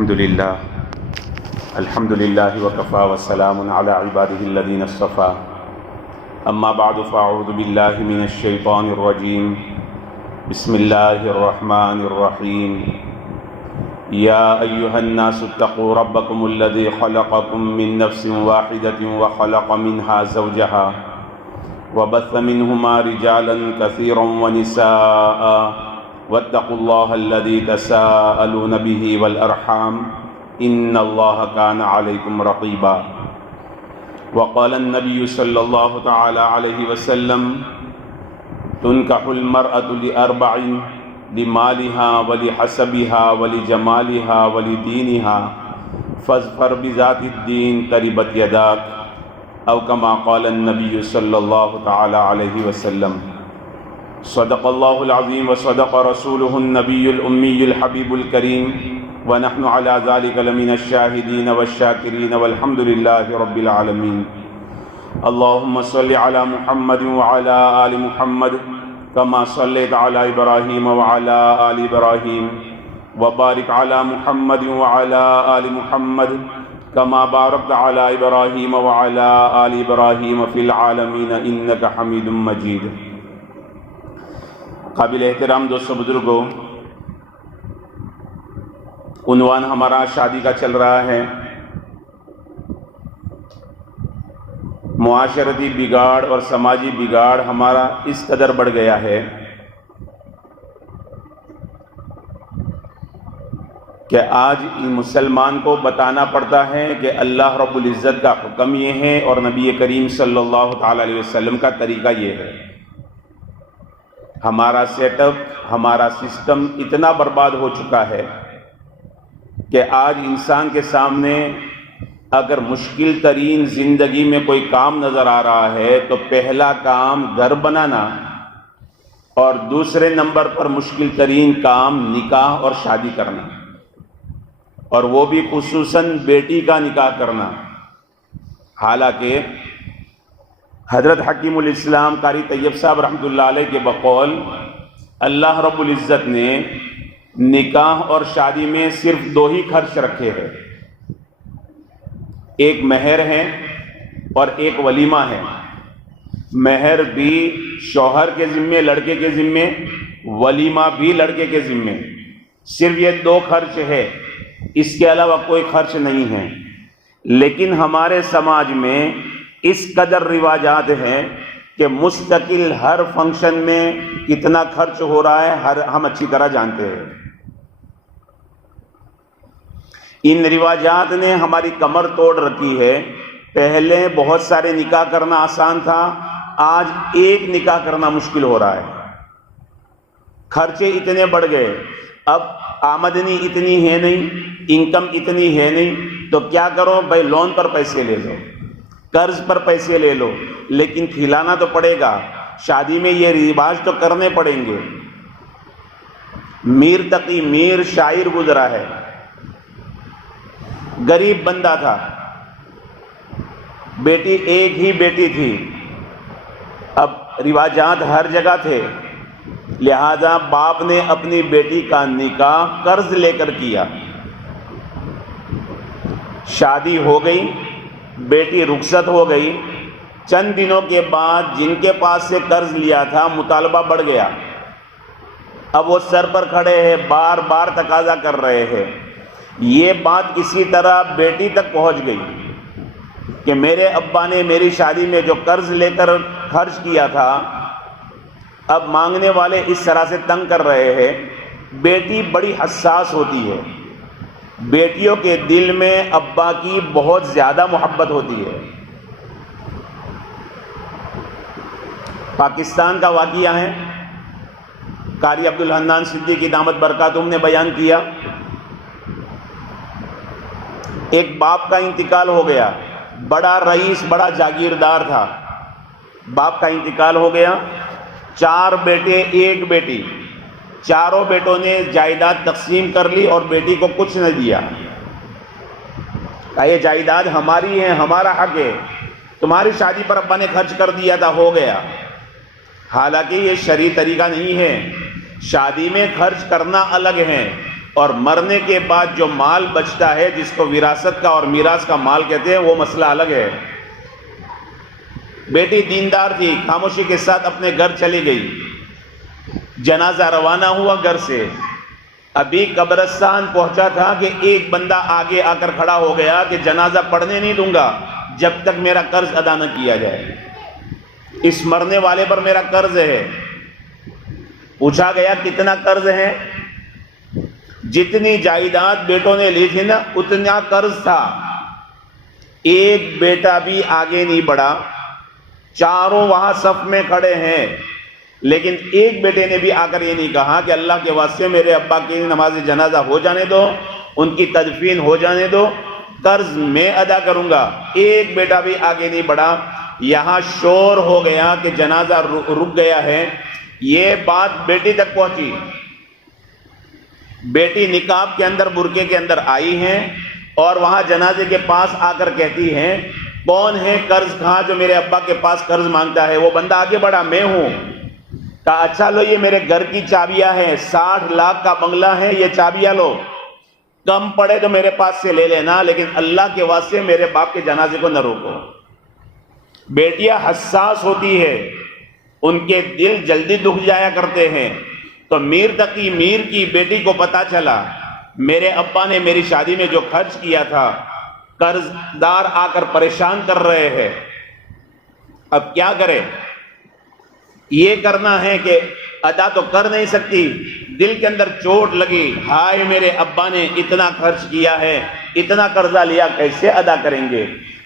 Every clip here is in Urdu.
الحمد لله وكفى والسلام على عباده الذين اصطفى اما بعد فاعوذ بالله من الشيطان الرجيم بسم الله الرحمن الرحيم يا ايها الناس اتقوا ربكم الذي خلقكم من نفس واحدة وخلق منها زوجها وبث منهما رجالا كثيرا ونساء واتقوا الله الذي تساءلون به والأرحام إن الله كان عليكم رقيبا وقال النبي صلى الله تعالى عليه وسلم تنكح المرأة لأربع لمالها ولحسبها ولجمالها ولدينها فاظفر بذات الدين تربت يداك أو كما قال النبي صلى الله تعالى عليه وسلم صدق الله العظيم وصدق رسوله النبي الأمي الحبيب الكريم ونحن على ذلك لمن الشاهدين والشاكرين والحمد لله رب العالمين اللهم صل على محمد وعلى آل محمد كما صليت على إبراهيم وعلى آل إبراهيم وبارك على محمد وعلى آل محمد كما باركت على إبراهيم وعلى آل إبراهيم في العالمين إنك حميد مجيد۔ قابل احترام دوستوں بزرگوں، عنوان ہمارا شادی کا چل رہا ہے معاشرتی بگاڑ اور سماجی بگاڑ ہمارا اس قدر بڑھ گیا ہے کہ آج مسلمان کو بتانا پڑتا ہے کہ اللہ رب العزت کا حکم یہ ہے اور نبی کریم صلی اللہ تعالی علیہ وسلم کا طریقہ یہ ہے۔ ہمارا سیٹ اپ، ہمارا سسٹم اتنا برباد ہو چکا ہے کہ آج انسان کے سامنے اگر مشکل ترین زندگی میں کوئی کام نظر آ رہا ہے تو پہلا کام گھر بنانا اور دوسرے نمبر پر مشکل ترین کام نکاح اور شادی کرنا، اور وہ بھی خصوصاً بیٹی کا نکاح کرنا۔ حالانکہ حضرت حکیم الاسلام قاری طیب صاحب رحمۃ اللہ علیہ کے بقول اللہ رب العزت نے نکاح اور شادی میں صرف دو ہی خرچ رکھے ہیں، ایک مہر ہے اور ایک ولیمہ ہے۔ مہر بھی شوہر کے ذمے، لڑکے کے ذمے، ولیمہ بھی لڑکے کے ذمے۔ صرف یہ دو خرچ ہے، اس کے علاوہ کوئی خرچ نہیں ہے۔ لیکن ہمارے سماج میں اس قدر رواجات ہیں کہ مستقل ہر فنکشن میں کتنا خرچ ہو رہا ہے ہم اچھی طرح جانتے ہیں۔ ان رواجات نے ہماری کمر توڑ رکھی ہے۔ پہلے بہت سارے نکاح کرنا آسان تھا، آج ایک نکاح کرنا مشکل ہو رہا ہے۔ خرچے اتنے بڑھ گئے، اب آمدنی اتنی ہے نہیں، انکم اتنی ہے نہیں، تو کیا کرو بھائی، لون پر پیسے لے لو، قرض پر پیسے لے لو، لیکن کھلانا تو پڑے گا۔ شادی میں یہ رواج تو کرنے پڑیں گے۔ میر تقی میر شاعر گزرا ہے، غریب بندہ تھا، بیٹی ایک ہی بیٹی تھی، اب رواجات ہر جگہ تھے، لہذا باپ نے اپنی بیٹی کا نکاح قرض لے کر کیا۔ شادی ہو گئی، بیٹی رخصت ہو گئی، چند دنوں کے بعد جن کے پاس سے قرض لیا تھا مطالبہ بڑھ گیا۔ اب وہ سر پر کھڑے ہیں، بار بار تقاضا کر رہے ہیں۔ یہ بات کسی طرح بیٹی تک پہنچ گئی کہ میرے ابا نے میری شادی میں جو قرض لے کر خرچ کیا تھا، اب مانگنے والے اس طرح سے تنگ کر رہے ہیں۔ بیٹی بڑی حساس ہوتی ہے، بیٹیوں کے دل میں ابا کی بہت زیادہ محبت ہوتی ہے۔ پاکستان کا واقعہ ہے، قاری عبدالحنان صدیقی دامت برکاتہم نے بیان کیا۔ ایک باپ کا انتقال ہو گیا، بڑا رئیس، بڑا جاگیردار تھا، باپ کا انتقال ہو گیا، 4 بیٹے 1 بیٹی، چاروں بیٹوں نے جائیداد تقسیم کر لی اور بیٹی کو کچھ نہ دیا۔ کہا یہ جائیداد ہماری ہے، ہمارا حق ہے، تمہاری شادی پر ابا نے خرچ کر دیا تھا، ہو گیا۔ حالانکہ یہ شرعی طریقہ نہیں ہے، شادی میں خرچ کرنا الگ ہے، اور مرنے کے بعد جو مال بچتا ہے جس کو وراثت کا اور میراث کا مال کہتے ہیں وہ مسئلہ الگ ہے۔ بیٹی دیندار تھی، خاموشی کے ساتھ اپنے گھر چلی گئی، جنازہ روانہ ہوا گھر سے، ابھی قبرستان پہنچا تھا کہ ایک بندہ آگے آ کر کھڑا ہو گیا کہ جنازہ پڑھنے نہیں دوں گا جب تک میرا قرض ادا نہ کیا جائے، اس مرنے والے پر میرا قرض ہے۔ پوچھا گیا کتنا قرض ہے؟ جتنی جائیداد بیٹوں نے لی تھی نا اتنا قرض تھا۔ ایک بیٹا بھی آگے نہیں بڑھا، چاروں وہاں صف میں کھڑے ہیں، لیکن ایک بیٹے نے بھی آ کر یہ نہیں کہا کہ اللہ کے واسطے میرے ابا کی نماز جنازہ ہو جانے دو، ان کی تدفین ہو جانے دو، قرض میں ادا کروں گا۔ ایک بیٹا بھی آگے نہیں بڑھا۔ یہاں شور ہو گیا کہ جنازہ رک گیا ہے، یہ بات بیٹی تک پہنچی۔ بیٹی نقاب کے اندر برقعے کے اندر آئی ہیں اور وہاں جنازے کے پاس آ کر کہتی ہیں کون ہے قرض خواہ جو میرے ابا کے پاس قرض مانگتا ہے؟ وہ بندہ آگے بڑھا، میں ہوں۔ کہا اچھا لو یہ میرے گھر کی چابیاں ہیں، 60 لاکھ کا بنگلہ ہے، یہ چابیاں لو، کم پڑے تو میرے پاس سے لے لینا، لیکن اللہ کے واسطے میرے باپ کے جنازے کو نہ روکو۔ بیٹیاں حساس ہوتی ہے، ان کے دل جلدی دکھ جایا کرتے ہیں۔ تو میر تقی میر کی بیٹی کو پتا چلا میرے ابا نے میری شادی میں جو خرچ کیا تھا، قرض دار آ کر پریشان کر رہے ہیں، اب کیا کرے؟ یہ کرنا ہے کہ ادا تو کر نہیں سکتی، دل کے اندر چوٹ لگی، ہائے میرے ابا نے اتنا خرچ کیا ہے، اتنا قرضہ لیا، کیسے ادا کریں گے؟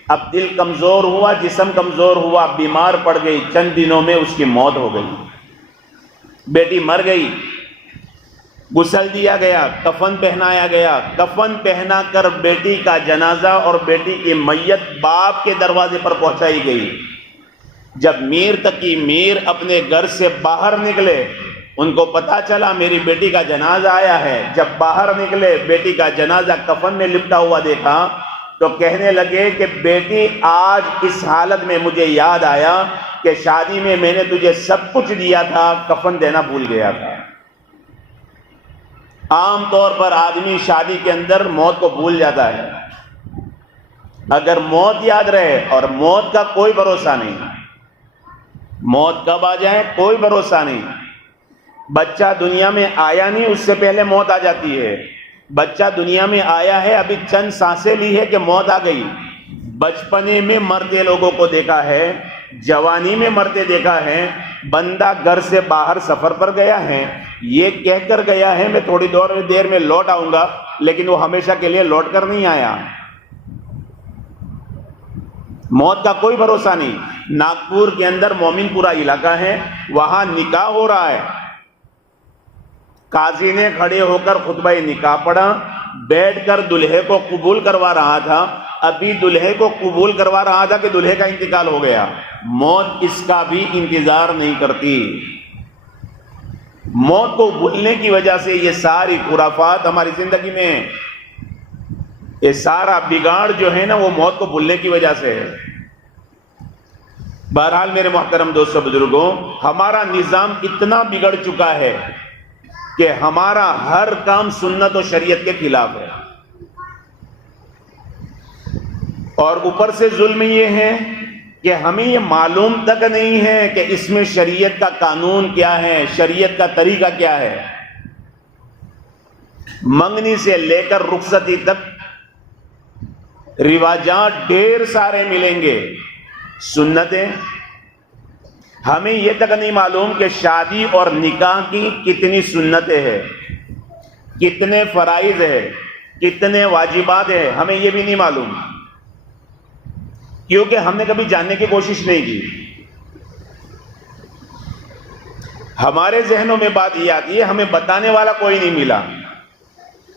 اب دل کمزور ہوا، جسم کمزور ہوا، بیمار پڑ گئی، چند دنوں میں اس کی موت ہو گئی۔ بیٹی مر گئی، غسل دیا گیا، کفن پہنایا گیا، کفن پہنا کر بیٹی کا جنازہ اور بیٹی کی میت باپ کے دروازے پر پہنچائی گئی۔ جب میر تقی میر اپنے گھر سے باہر نکلے، ان کو پتا چلا میری بیٹی کا جنازہ آیا ہے۔ جب باہر نکلے، بیٹی کا جنازہ کفن میں لپٹا ہوا دیکھا تو کہنے لگے کہ بیٹی آج اس حالت میں مجھے یاد آیا کہ شادی میں میں نے تجھے سب کچھ دیا تھا، کفن دینا بھول گیا تھا۔ عام طور پر آدمی شادی کے اندر موت کو بھول جاتا ہے، اگر موت یاد رہے، اور موت کا کوئی بھروسہ نہیں، موت کب آ جائے کوئی بھروسہ نہیں۔ بچہ دنیا میں آیا نہیں، اس سے پہلے موت آ جاتی ہے۔ بچہ دنیا میں آیا ہے، ابھی چند سانسیں لی ہے کہ موت آ گئی۔ بچپنے میں مرتے لوگوں کو دیکھا ہے، جوانی میں مرتے دیکھا ہے۔ بندہ گھر سے باہر سفر پر گیا ہے، یہ کہہ کر گیا ہے میں تھوڑی دیر میں لوٹ آؤں گا، لیکن وہ ہمیشہ کے لیے لوٹ کر نہیں آیا۔ موت کا کوئی بھروسہ نہیں۔ ناگپور کے اندر مومن پورہ علاقہ ہے، وہاں نکاح ہو رہا ہے، قاضی نے کھڑے ہو کر خطبہ نکاح پڑھا، بیٹھ کر دلہے کو قبول کروا رہا تھا۔ ابھی دلہے کو قبول کروا رہا تھا کہ دلہے کا انتقال ہو گیا۔ موت اس کا بھی انتظار نہیں کرتی۔ موت کو بھولنے کی وجہ سے یہ ساری خرافات ہماری زندگی میں ہیں۔ یہ سارا بگاڑ جو ہے نا وہ موت کو بھولنے کی وجہ سے ہے۔ بہرحال میرے محترم دوستو بزرگوں، ہمارا نظام اتنا بگڑ چکا ہے کہ ہمارا ہر کام سنت و شریعت کے خلاف ہے، اور اوپر سے ظلم یہ ہے کہ ہمیں یہ معلوم تک نہیں ہے کہ اس میں شریعت کا قانون کیا ہے، شریعت کا طریقہ کیا ہے۔ منگنی سے لے کر رخصتی تک رواجات ڈھیر سارے ملیں گے، سنتیں، ہمیں یہ تک نہیں معلوم کہ شادی اور نکاح کی کتنی سنتیں ہیں، کتنے فرائض ہیں، کتنے واجبات ہیں، ہمیں یہ بھی نہیں معلوم، کیونکہ ہم نے کبھی جاننے کی کوشش نہیں کی۔ ہمارے ذہنوں میں بات یہ آتی ہے ہمیں بتانے والا کوئی نہیں ملا،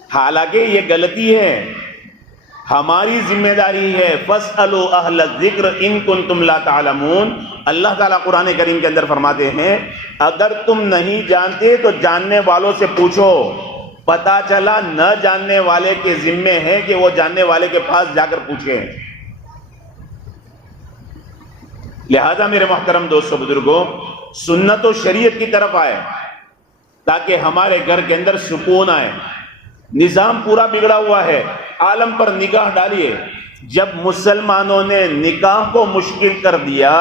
حالانکہ یہ غلطی ہے۔ ہماری ذمہ داری ہے فَاسْأَلُوا أَهْلَ الذِّكْرِ إِن كُنتُمْ لَا تَعْلَمُونَ۔ اللہ تعالیٰ قرآن کریم کے اندر فرماتے ہیں اگر تم نہیں جانتے تو جاننے والوں سے پوچھو۔ پتا چلا نہ جاننے والے کے ذمے ہے کہ وہ جاننے والے کے پاس جا کر پوچھیں۔ لہذا میرے محترم دوستو بزرگوں، سنت و شریعت کی طرف آئے تاکہ ہمارے گھر کے اندر سکون آئے، نظام پورا بگڑا ہوا ہے، عالم پر نگاہ ڈالیے۔ جب مسلمانوں نے نکاح کو مشکل کر دیا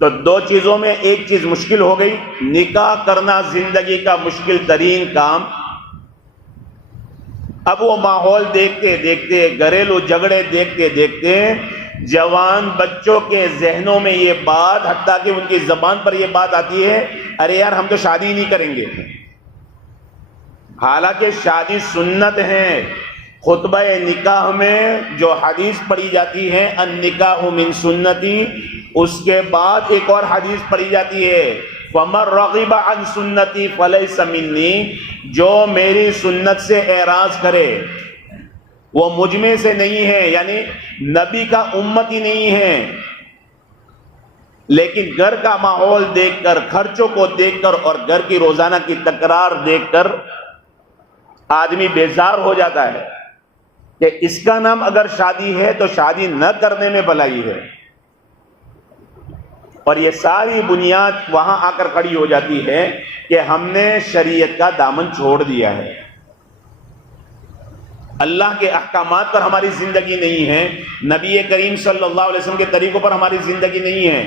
تو دو چیزوں میں ایک چیز مشکل ہو گئی، نکاح کرنا زندگی کا مشکل ترین کام۔ اب وہ ماحول دیکھتے دیکھتے، گھریلو جھگڑے دیکھتے دیکھتے جوان بچوں کے ذہنوں میں یہ بات، حتیٰ کہ ان کی زبان پر یہ بات آتی ہے، ارے یار ہم تو شادی نہیں کریں گے۔ حالانکہ شادی سنت ہے۔ خطبہ نکاح میں جو حدیث پڑھی جاتی ہے النکاح من سنتی، اس کے بعد ایک اور حدیث پڑھی جاتی ہے فَمَن رَغِبَ عَن سُنَّتِي فَلَيْسَ مِنِّي، جو میری سنت سے اعراض کرے وہ مجھ میں سے نہیں ہے، یعنی نبی کا امت ہی نہیں ہے۔ لیکن گھر کا ماحول دیکھ کر، خرچوں کو دیکھ کر اور گھر کی روزانہ کی تکرار دیکھ کر آدمی بیزار ہو جاتا ہے کہ اس کا نام اگر شادی ہے تو شادی نہ کرنے میں بھلائی ہے۔ اور یہ ساری بنیاد وہاں آ کر کھڑی ہو جاتی ہے کہ ہم نے شریعت کا دامن چھوڑ دیا ہے، اللہ کے احکامات پر ہماری زندگی نہیں ہے، نبی کریم صلی اللہ علیہ وسلم کے طریقوں پر ہماری زندگی نہیں ہے۔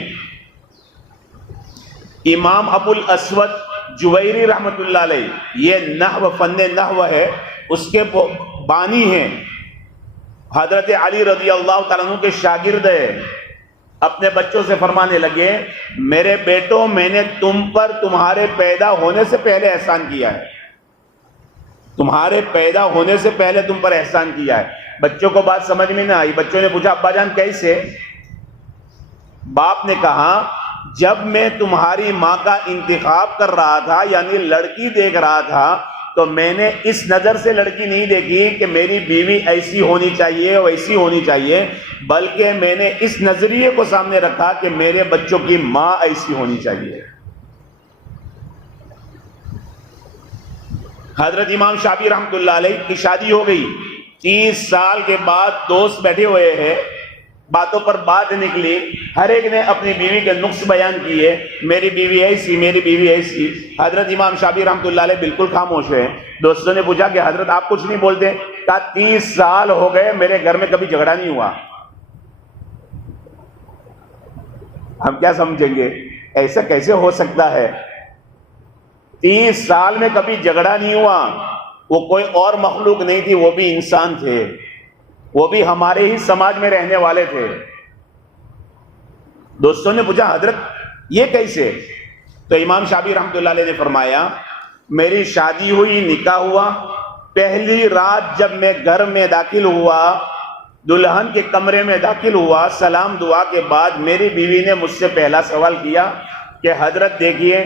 امام ابو الاسود جویری رحمۃ اللہ علیہ، یہ نحو، فن نحو ہے، اس کے بانی ہیں، حضرت علی رضی اللہ تعالیٰ عنہ کے شاگرد ہے، اپنے بچوں سے فرمانے لگے میرے بیٹوں، میں نے تم پر تمہارے پیدا ہونے سے پہلے احسان کیا ہے، تمہارے پیدا ہونے سے پہلے تم پر احسان کیا ہے۔ بچوں کو بات سمجھ میں نہ آئی، بچوں نے پوچھا ابا جان کیسے؟ باپ نے کہا جب میں تمہاری ماں کا انتخاب کر رہا تھا، یعنی لڑکی دیکھ رہا تھا، تو میں نے اس نظر سے لڑکی نہیں دیکھی کہ میری بیوی ایسی ہونی چاہیے ویسی ہونی چاہیے، بلکہ میں نے اس نظریے کو سامنے رکھا کہ میرے بچوں کی ماں ایسی ہونی چاہیے۔ حضرت امام شافعی رحمۃ اللہ علیہ کی شادی ہو گئی، 30 سال کے بعد دوست بیٹھے ہوئے ہیں، باتوں پر بات نکلی، ہر ایک نے اپنی بیوی کے نقص بیان کیے، میری بیوی ایسی، میری بیوی ایسی۔ حضرت امام شافعی رحمۃ اللہ علیہ بالکل خاموش ہیں۔ دوستوں نے پوچھا کہ حضرت آپ کچھ نہیں بولتے؟ کہا 30 سال ہو گئے میرے گھر میں کبھی جھگڑا نہیں ہوا۔ ہم کیا سمجھیں گے ایسا کیسے ہو سکتا ہے؟ 30 سال میں کبھی جھگڑا نہیں ہوا۔ وہ کوئی اور مخلوق نہیں تھی، وہ بھی انسان تھے، وہ بھی ہمارے ہی سماج میں رہنے والے تھے۔ دوستوں نے پوچھا حضرت یہ کیسے؟ تو امام شافعی رحمۃ اللہ علیہ نے فرمایا میری شادی ہوئی، نکاح ہوا، پہلی رات جب میں گھر میں داخل ہوا، دلہن کے کمرے میں داخل ہوا، سلام دعا کے بعد میری بیوی نے مجھ سے پہلا سوال کیا کہ حضرت دیکھیے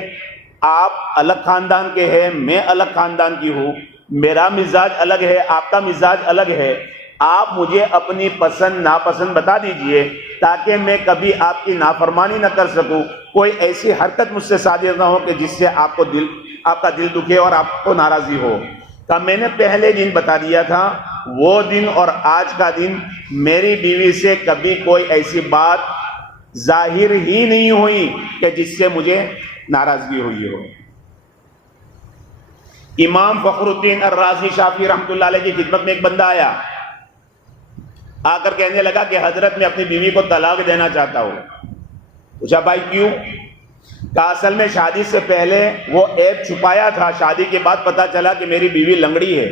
آپ الگ خاندان کے ہیں، میں الگ خاندان کی ہوں، میرا مزاج الگ ہے، آپ کا مزاج الگ ہے، آپ مجھے اپنی پسند ناپسند بتا دیجئے تاکہ میں کبھی آپ کی نافرمانی نہ کر سکوں، کوئی ایسی حرکت مجھ سے صادر نہ ہو کہ جس سے آپ کا دل دکھے اور آپ کو ناراضی ہو۔ کہ میں نے پہلے دن بتا دیا تھا، وہ دن اور آج کا دن میری بیوی سے کبھی کوئی ایسی بات ظاہر ہی نہیں ہوئی کہ جس سے مجھے ناراضگی ہوئی ہو۔ امام فخر الدین الرازی شافعی رحمۃ اللہ علیہ کی خدمت میں ایک بندہ آیا، آ کر کہنے لگا کہ حضرت میں اپنی بیوی کو طلاق دینا چاہتا ہوں۔ پوچھا بھائی کیوں؟ کہا اصل میں شادی سے پہلے وہ عیب چھپایا تھا، شادی کے بعد پتا چلا کہ میری بیوی لنگڑی ہے،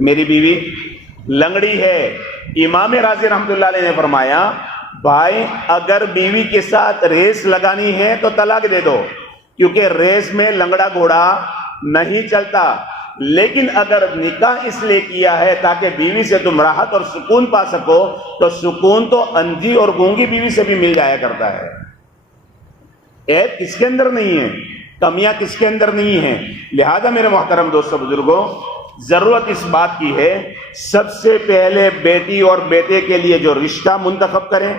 میری بیوی لنگڑی ہے۔ امام راضی رحمۃ اللہ علیہ نے فرمایا بھائی اگر بیوی کے ساتھ ریس لگانی ہے تو طلاق دے دو، کیونکہ ریس میں لنگڑا گھوڑا نہیں چلتا، لیکن اگر نکاح اس لیے کیا ہے تاکہ بیوی سے تم راحت اور سکون پا سکو، تو سکون تو اندھی اور گونگی بیوی سے بھی مل جایا کرتا ہے۔ عیب کس کے اندر نہیں ہے، کمیاں کس کے اندر نہیں ہیں۔ لہذا میرے محترم دوستوں بزرگوں، ضرورت اس بات کی ہے سب سے پہلے بیٹی اور بیٹے کے لیے جو رشتہ منتخب کریں،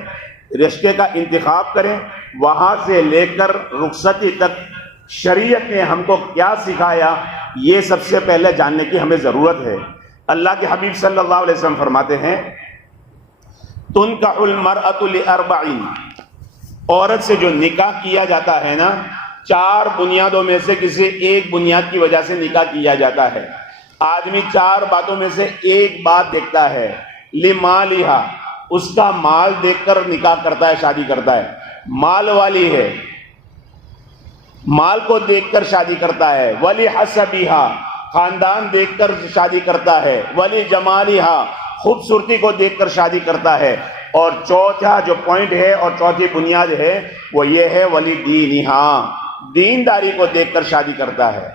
رشتے کا انتخاب کریں، وہاں سے لے کر رخصتی تک شریعت نے ہم کو کیا سکھایا، یہ سب سے پہلے جاننے کی ہمیں ضرورت ہے۔ اللہ کے حبیب صلی اللہ علیہ وسلم فرماتے ہیں تنکح المرأة لأربعین، عورت سے جو نکاح کیا جاتا ہے نا، 4 بنیادوں میں سے کسی ایک بنیاد کی وجہ سے نکاح کیا جاتا ہے۔ آدمی 4 باتوں میں سے ایک بات دیکھتا ہے، لمالہا، اس کا مال دیکھ کر نکاح کرتا ہے، شادی کرتا ہے، مال والی ہے، مال کو دیکھ کر شادی کرتا ہے، ولی حسبہا، خاندان دیکھ کر شادی کرتا ہے، ولی جمالہا، خوبصورتی کو دیکھ کر شادی کرتا ہے، اور چوتھا جو پوائنٹ ہے اور چوتھی بنیاد ہے وہ یہ ہے ولی دینہا، دینداری کو دیکھ کر شادی کرتا ہے۔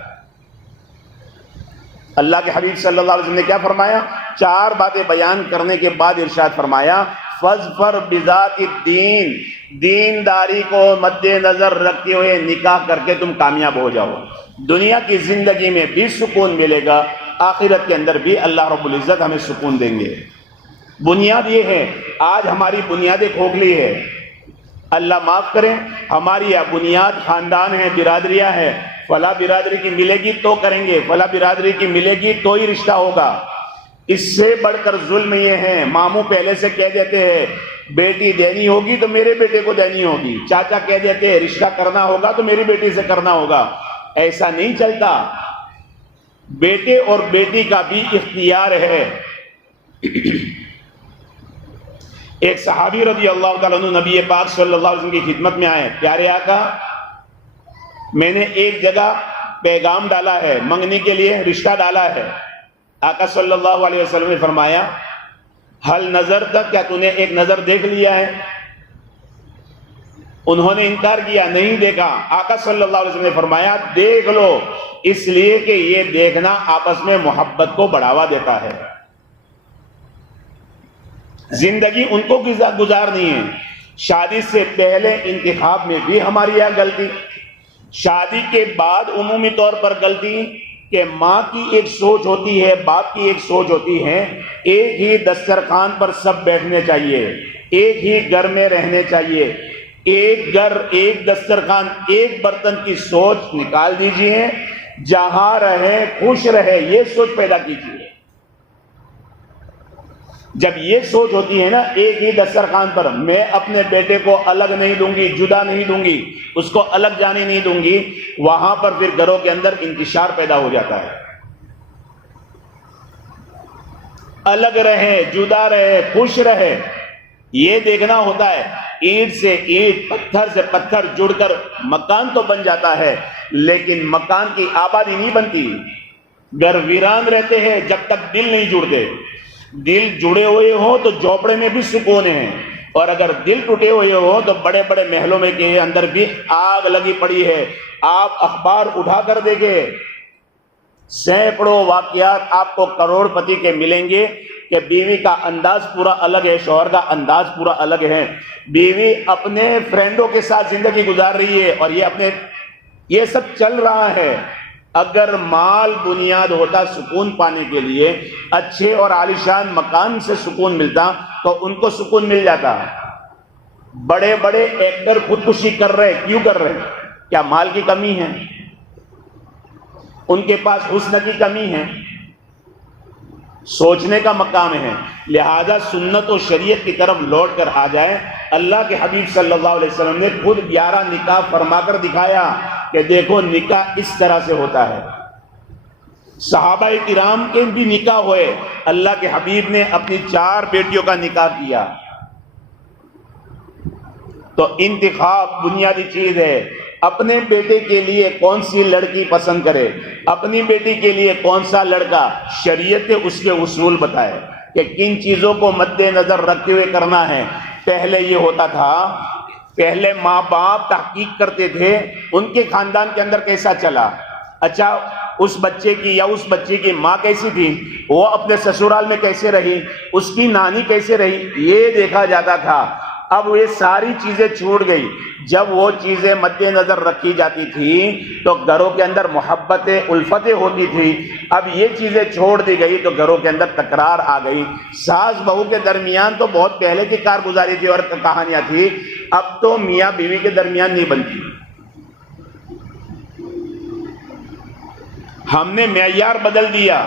اللہ کے حبیب صلی اللہ علیہ وسلم نے کیا فرمایا؟ 4 باتیں بیان کرنے کے بعد ارشاد فرمایا فَاظْفَرْ بِذَاتِ الدِّينِ، دینداری کو مد نظر رکھتے ہوئے نکاح کر کے تم کامیاب ہو جاؤ، دنیا کی زندگی میں بھی سکون ملے گا، آخرت کے اندر بھی اللہ رب العزت ہمیں سکون دیں گے۔ بنیاد یہ ہے، آج ہماری بنیادیں کھوکھلی ہے، اللہ معاف کریں، ہماری بنیاد خاندان ہے، برادریاں ہیں، فلاں برادری کی ملے گی تو کریں گے، فلاں برادری کی ملے گی تو ہی رشتہ ہوگا۔ اس سے بڑھ کر ظلم یہ ہے، ماموں پہلے سے کہہ دیتے ہیں بیٹی دینی ہوگی تو میرے بیٹے کو دینی ہوگی، چاچا کہہ دیتے ہیں رشتہ کرنا ہوگا تو میری بیٹی سے کرنا ہوگا۔ ایسا نہیں چلتا، بیٹے اور بیٹی کا بھی اختیار ہے۔ ایک صحابی رضی اللہ تعالیٰ عنہ نبی پاک صلی اللہ علیہ وسلم کی خدمت میں آئے، پیارے آقا میں نے ایک جگہ پیغام ڈالا ہے، منگنی کے لیے رشتہ ڈالا ہے۔ آقا صلی اللہ علیہ وسلم نے فرمایا حل نظر تک، کیا تو نے ایک نظر دیکھ لیا ہے؟ انہوں نے انکار کیا، نہیں دیکھا۔ آقا صلی اللہ علیہ وسلم نے فرمایا دیکھ لو، اس لیے کہ یہ دیکھنا آپس میں محبت کو بڑھاوا دیتا ہے۔ زندگی ان کو گزارنی ہے۔ شادی سے پہلے انتخاب میں بھی ہماری یہ غلطی، شادی کے بعد عمومی طور پر غلطی کہ ماں کی ایک سوچ ہوتی ہے، باپ کی ایک سوچ ہوتی ہے، ایک ہی دسترخوان پر سب بیٹھنے چاہیے، ایک ہی گھر میں رہنے چاہیے، ایک گھر ایک دسترخوان ایک برتن کی سوچ نکال دیجئے، جہاں رہے خوش رہے، یہ سوچ پیدا کیجیے۔ جب یہ سوچ ہوتی ہے نا ایک ہی دسترخوان پر، میں اپنے بیٹے کو الگ نہیں دوں گی، جدا نہیں دوں گی، اس کو الگ جانے نہیں دوں گی، وہاں پر پھر گھروں کے اندر انتشار پیدا ہو جاتا ہے۔ الگ رہے، جدا رہے، خوش رہے، یہ دیکھنا ہوتا ہے۔ اینٹ سے اینٹ، پتھر سے پتھر جڑ کر مکان تو بن جاتا ہے، لیکن مکان کی آبادی نہیں بنتی۔ گھر ویران رہتے ہیں جب تک دل نہیں جڑتے۔ دل جڑے ہوئے ہوں تو جھوپڑے میں بھی سکون ہے، اور اگر دل ٹوٹے ہوئے ہوں تو بڑے بڑے محلوں میں کے اندر بھی آگ لگی پڑی ہے۔ آپ اخبار اٹھا کر دیکھیں، سینکڑوں واقعات آپ کو کروڑ پتی کے ملیں گے کہ بیوی کا انداز پورا الگ ہے، شوہر کا انداز پورا الگ ہے، بیوی اپنے فرینڈوں کے ساتھ زندگی گزار رہی ہے، اور یہ سب چل رہا ہے۔ اگر مال بنیاد ہوتا سکون پانے کے لیے، اچھے اور عالیشان مکان سے سکون ملتا تو ان کو سکون مل جاتا۔ بڑے بڑے ایکٹر خودکشی کر رہے، کیوں کر رہے؟ کیا مال کی کمی ہے؟ ان کے پاس حسن کی کمی ہے؟ سوچنے کا مقام ہے۔ لہذا سنت و شریعت کی طرف لوٹ کر آ جائے۔ اللہ کے حبیب صلی اللہ علیہ وسلم نے خود 11 نکاح فرما کر دکھایا کہ دیکھو نکاح اس طرح سے ہوتا ہے۔ صحابہ کرام کے بھی نکاح ہوئے، اللہ کے حبیب نے اپنی 4 بیٹیوں کا نکاح کیا۔ تو انتخاب بنیادی چیز ہے۔ اپنے بیٹے کے لیے کون سی لڑکی پسند کرے، اپنی بیٹی کے لیے کون سا لڑکا، شریعت نے اس کے اصول بتائے کہ کن چیزوں کو مد نظر رکھتے ہوئے کرنا ہے۔ پہلے یہ ہوتا تھا، پہلے ماں باپ تحقیق کرتے تھے ان کے خاندان کے اندر کیسا چلا، اچھا اس بچے کی یا اس بچے کی ماں کیسی تھی، وہ اپنے سسرال میں کیسے رہی، اس کی نانی کیسے رہی، یہ دیکھا جاتا تھا۔ اب یہ ساری چیزیں چھوٹ گئی۔ جب وہ چیزیں مد نظر رکھی جاتی تھی تو گھروں کے اندر محبتیں الفتیں ہوتی تھی۔ اب یہ چیزیں چھوڑ دی گئی تو گھروں کے اندر تکرار آ گئی۔ ساس بہو کے درمیان تو بہت پہلے کی کارگزاری تھی اور کہانیاں تھی، اب تو میاں بیوی کے درمیان نہیں بنتی۔ ہم نے معیار بدل دیا،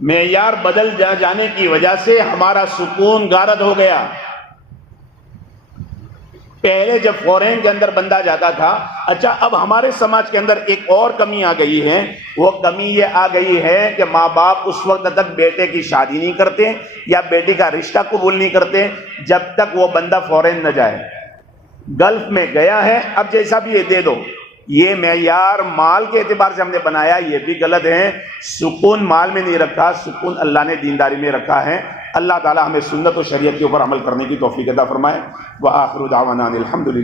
معیار بدل جانے کی وجہ سے ہمارا سکون غارت ہو گیا۔ پہلے جب فورین کے اندر بندہ جاتا تھا. اچھا اب ہمارے سماج کے اندر ایک اور کمی آ گئی ہے. وہ کمی یہ آ گئی ہے کہ ماں باپ اس وقت تک بیٹے کی شادی نہیں کرتے یا بیٹی کا رشتہ قبول نہیں کرتے جب تک وہ بندہ فورین نہ جائے. گلف میں گیا ہے, اب جیسا بھی یہ دے دو. یہ معیار مال کے اعتبار سے ہم نے بنایا, یہ بھی غلط ہے. سکون مال میں نہیں رکھا, سکون اللہ نے دینداری میں رکھا ہے. اللہ تعالی ہمیں سنت و شریعت کے اوپر عمل کرنے کی توفیق عطا فرمائے. وآخر دعوانا الحمدللہ.